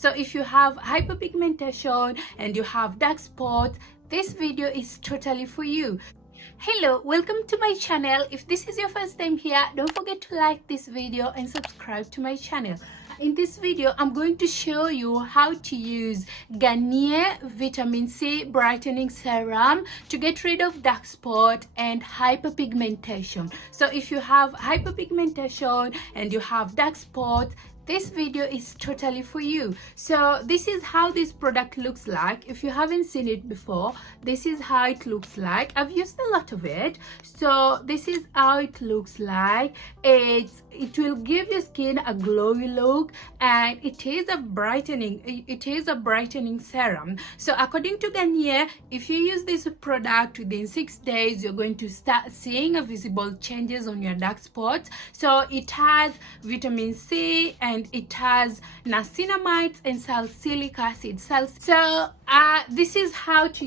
So if you have hyperpigmentation and you have dark spots, this video is totally for you. Hello, welcome to my channel. If this is your first time here, don't forget to like this video and subscribe to my channel. In this video, I'm going to show you how to use Garnier Vitamin C Brightening Serum to get rid of dark spot and hyperpigmentation. So if you have hyperpigmentation and you have dark spots, this video is totally for you. So this is how this product looks like. If you haven't seen it before, this is how it looks like. I've used a lot of it, so this is how it looks like. It will give your skin a glowy look, and it is a brightening serum. So according to Garnier, if you use this product within 6 days, you're going to start seeing a visible changes on your dark spots. So it has vitamin C and it has niacinamide and salicylic acid. This is how to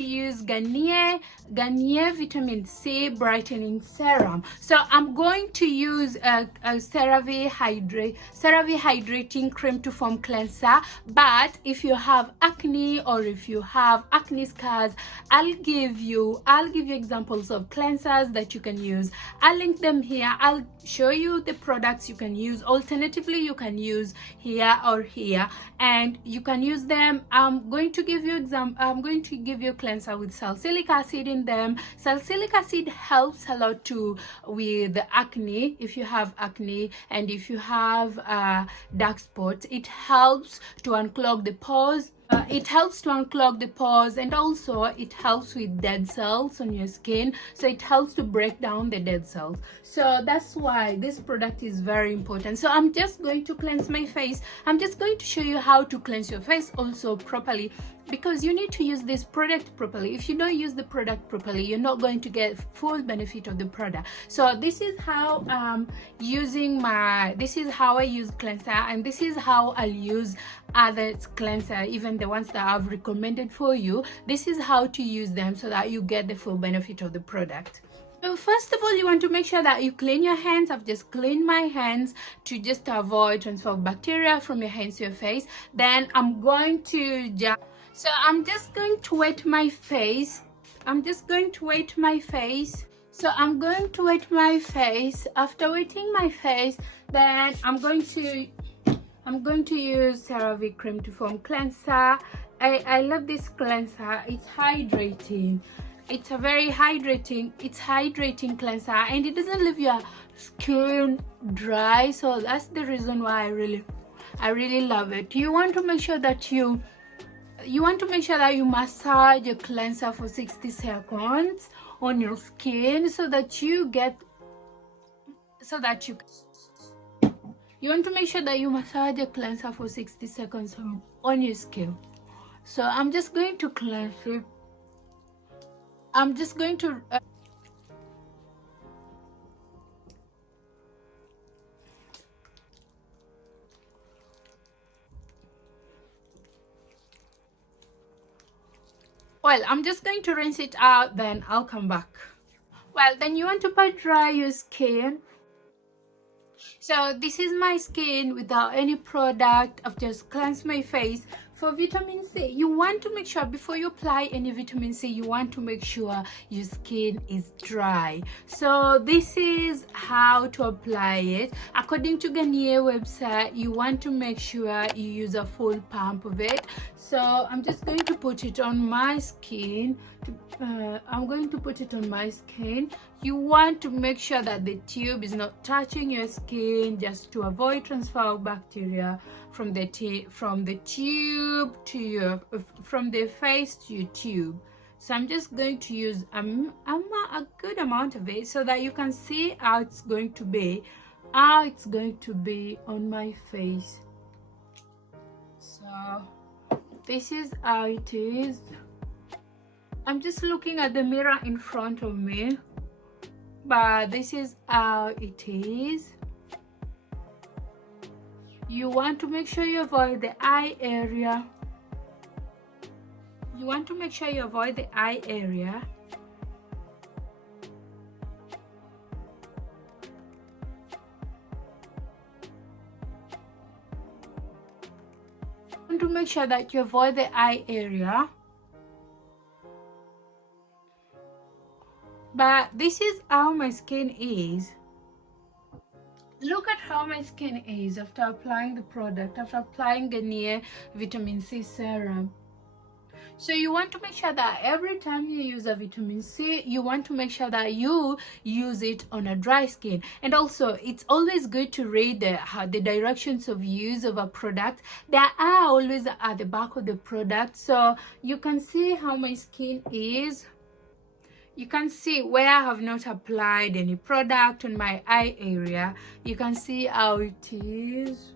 use Garnier Vitamin C Brightening Serum. So I'm going to use a CeraVe Hydrating Cream to Foam Cleanser. But if you have acne or if you have acne scars, I'll give you examples of cleansers that you can use. I'll link them here. I'll show you the products you can use. Alternatively, you can use here or here, and you can use them. I'm going to give you cleanser with salicylic acid in them. Salicylic acid helps a lot too with acne. If you have acne and if you have dark spots, it helps to unclog the pores. And also it helps with dead cells on your skin. So it helps to break down the dead cells. So that's why this product is very important. So I'm just going to cleanse my face. I'm just going to show you how to cleanse your face also properly, because you need to use this product properly. If you don't use the product properly, you're not going to get full benefit of the product. So this is how I use cleanser, and this is how I'll use other cleanser, even the ones that I've recommended for you. This is how to use them so that you get the full benefit of the product. So first of all, you want to make sure that you clean your hands. I've just cleaned my hands to just avoid transfer of bacteria from your hands to your face. Then I'm going to I'm just going to wet my face. So I'm going to wet my face. After wetting my face, then I'm going to use CeraVe Cream to Foam Cleanser. I love this cleanser. It's hydrating. It's a very hydrating cleanser, and it doesn't leave your skin dry. So that's the reason why I really love it. You want to make sure that you massage your cleanser for 60 seconds on your skin so that you want to make sure that you massage your cleanser for 60 seconds on your skin. So I'm just going to cleanse it. I'm just going to I'm just going to rinse it out, then I'll come back. Then you want to pat dry your skin. So this is my skin without any product. I've just cleansed my face. For vitamin C, you want to make sure before you apply any vitamin C, you want to make sure your skin is dry. So this is how to apply it. According to Garnier website, you want to make sure you use a full pump of it. So I'm just going to put it on my skin. You want to make sure that the tube is not touching your skin, just to avoid transfer of bacteria from the face to your tube. So I'm just going to use a good amount of it so that you can see how it's going to be on my face. So this is how it is. I'm just looking at the mirror in front of me, but this is how it is. You want to make sure you avoid the eye area. want to make sure that you avoid the eye area. But this is how my skin is. Look at how my skin is after applying the product, after applying Garnier vitamin C serum. So you want to make sure that every time you use a vitamin C, you want to make sure that you use it on a dry skin. And also, it's always good to read the directions of use of a product. They are always at the back of the product, so you can see how my skin is. You can see where I have not applied any product on my eye area. You can see how it is.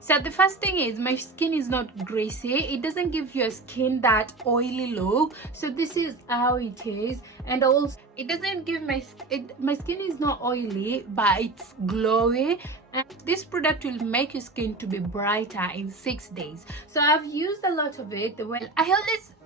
So the first thing is, my skin is not greasy. It doesn't give you a skin that oily look. So this is how it is. And also, it doesn't give my skin is not oily, but it's glowy. And this product will make your skin to be brighter in 6 days. So I've used a lot of it. Well, I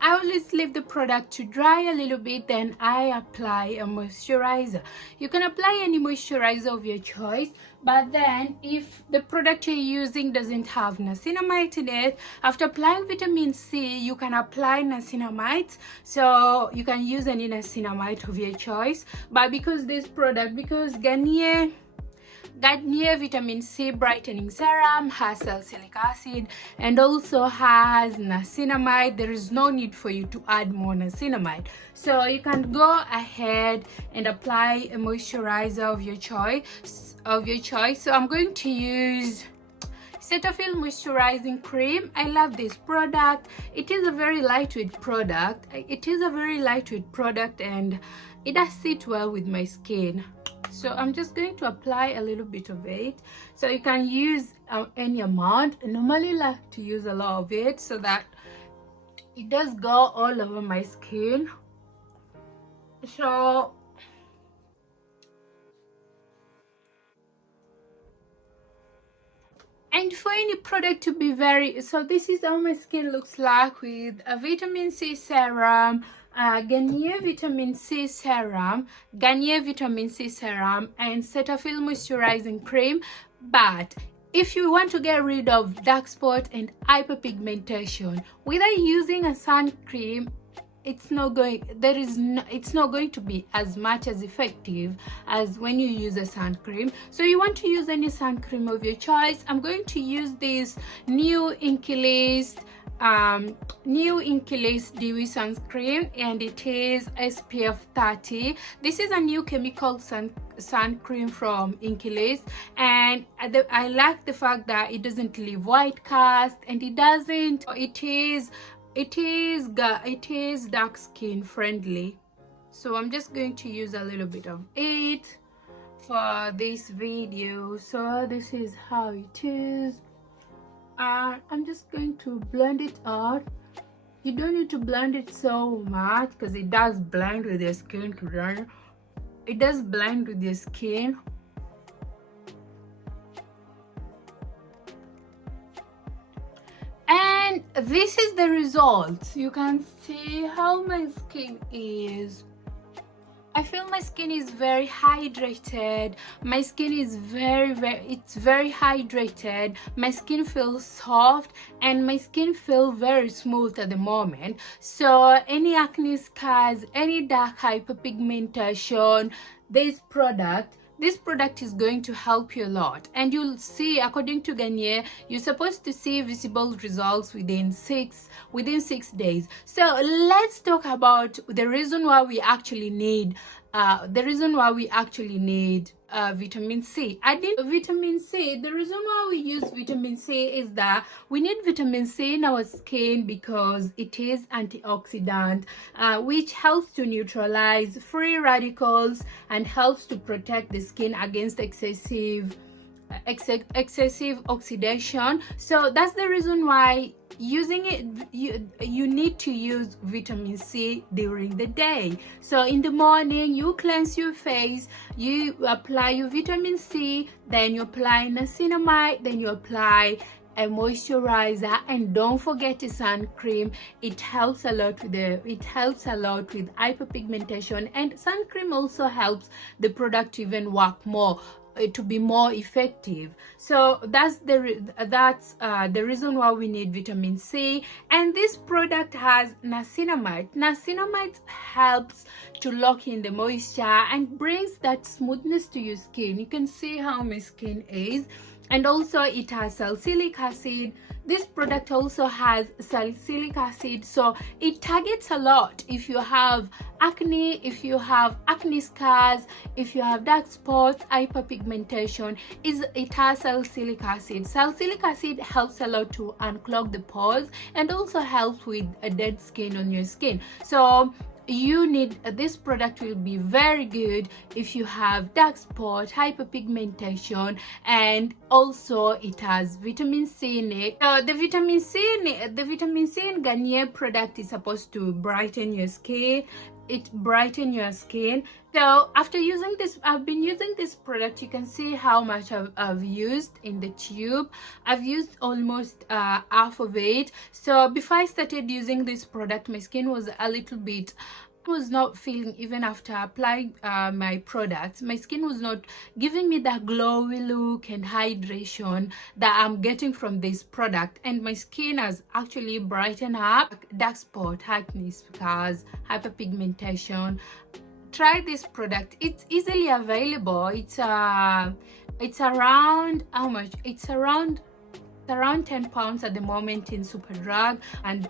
always leave the product to dry a little bit, then I apply a moisturizer. You can apply any moisturizer of your choice, but then if the product you're using doesn't have niacinamide in it, after applying vitamin C, you can apply niacinamide. So you can use any niacinamide of your choice. But because Garnier vitamin C brightening serum has salicylic acid and also has niacinamide, there is no need for you to add more niacinamide. So you can go ahead and apply a moisturizer of your choice. So I'm going to use Cetaphil moisturizing cream. I love this product. It is a very lightweight product. And it does sit well with my skin. So I'm just going to apply a little bit of it. So you can use any amount. I normally like to use a lot of it so that it does go all over my skin. So and for any product to be so this is how my skin looks like with a vitamin C serum, Garnier vitamin C serum, and Cetaphil moisturizing cream. But if you want to get rid of dark spot and hyperpigmentation without using a sun cream, it's not going to be as much as effective as when you use a sun cream. So you want to use any sun cream of your choice. I'm going to use this new Inkilist dewy sunscreen, and it is SPF 30. This is a new chemical sun cream from Inkilist, and I like the fact that it doesn't leave white cast, and it is dark skin friendly. So I'm just going to use a little bit of it for this video. So this is how it is. I'm just going to blend it out. You don't need to blend it so much because it does blend with your skin today. It does blend with your skin. And this is the result. You can see how my skin is. I feel my skin is very hydrated. My skin is very hydrated. My skin feels soft and my skin feels very smooth at the moment. So any acne scars, any dark hyperpigmentation, this product is going to help you a lot. And you'll see, according to Garnier, you're supposed to see visible results within 6 days. So let's talk about the reason why we actually need vitamin C. The reason why we use vitamin C is that we need vitamin C in our skin because it is antioxidant, which helps to neutralize free radicals and helps to protect the skin against excessive oxidation. So that's the reason why using it, you need to use vitamin C during the day. So in the morning you cleanse your face, you apply your vitamin C, then you apply niacinamide, then you apply a moisturizer, and don't forget a sun cream. It helps a lot with hyperpigmentation, and sun cream also helps the product to even work more, to be more effective. So that's the reason why we need vitamin C. And this product has niacinamide. Niacinamide helps to lock in the moisture and brings that smoothness to your skin. You can see how my skin is. And also it has salicylic acid. This product also has salicylic acid, so it targets a lot. If you have acne, if you have acne scars, if you have dark spots, hyperpigmentation, it has salicylic acid. Salicylic acid helps a lot to unclog the pores and also helps with a dead skin on your skin. So you need this product. Will be very good if you have dark spot, hyperpigmentation, and also it has vitamin C in it. So the vitamin C in Garnier product is supposed to brighten your skin. It brighten your skin. So after using this, I've been using this product. You can see how much I've used in the tube. I've used almost half of it. So before I started using this product, my skin was a little bit, was not feeling, even after applying my products, my skin was not giving me that glowy look and hydration that I'm getting from this product. And my skin has actually brightened up. Dark spot, acne scars, hyperpigmentation. Try this product. It's easily available. It's around, how much? It's around £10 at the moment in Superdrug and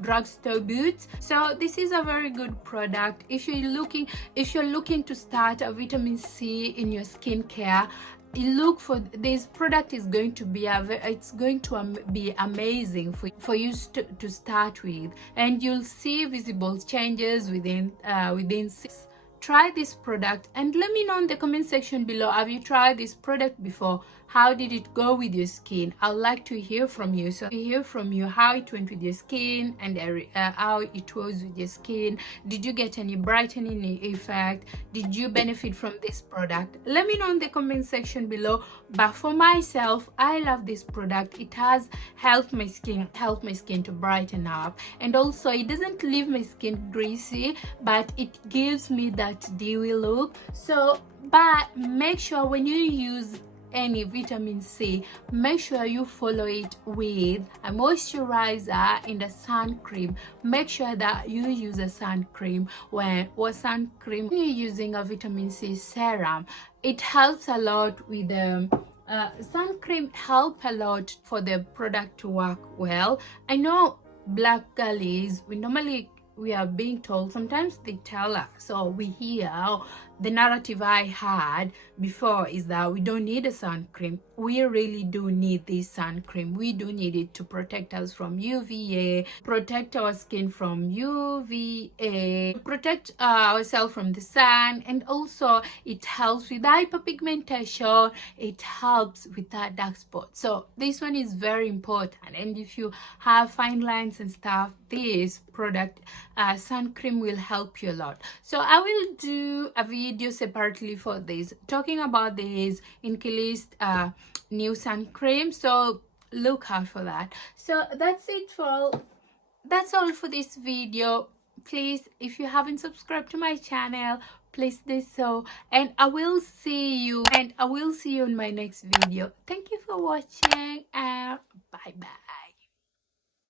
drugstore boots. So this is a very good product if you're looking to start a vitamin C in your skincare. You look for this product. Is going to be be amazing for you to start with, and you'll see visible changes within 6. Try this product and let me know in the comment section below, have you tried this product before? How did it go with your skin? I'd like to hear from you. So hear from you how it went with your skin and how it was with your skin. Did you get any brightening effect? Did you benefit from this product? Let me know in the comment section below. But for myself, I love this product. It has helped my skin to brighten up, and also it doesn't leave my skin greasy, but it gives me that dewy look. So but make sure when you use any vitamin C, make sure you follow it with a moisturizer and a sun cream. Make sure that you use a sun cream when you're using a vitamin C serum. It helps a lot with the sun cream. Help a lot for the product to work well. I know black girlies, we are being told, sometimes they tell us, so we hear, the narrative I had before is that we don't need a sun cream. We really do need this sun cream. We do need it to protect us from UVA, protect our skin from UVA, protect ourselves from the sun, and also it helps with hyperpigmentation. It helps with that dark spot. So this one is very important. And if you have fine lines and stuff, this product, sun cream, will help you a lot. So I will do a video separately for this, talking about this Incalist new sun cream. So look out for that. So that's all for this video. Please, if you haven't subscribed to my channel, please do so, and I will see you in my next video. Thank you for watching, and bye bye.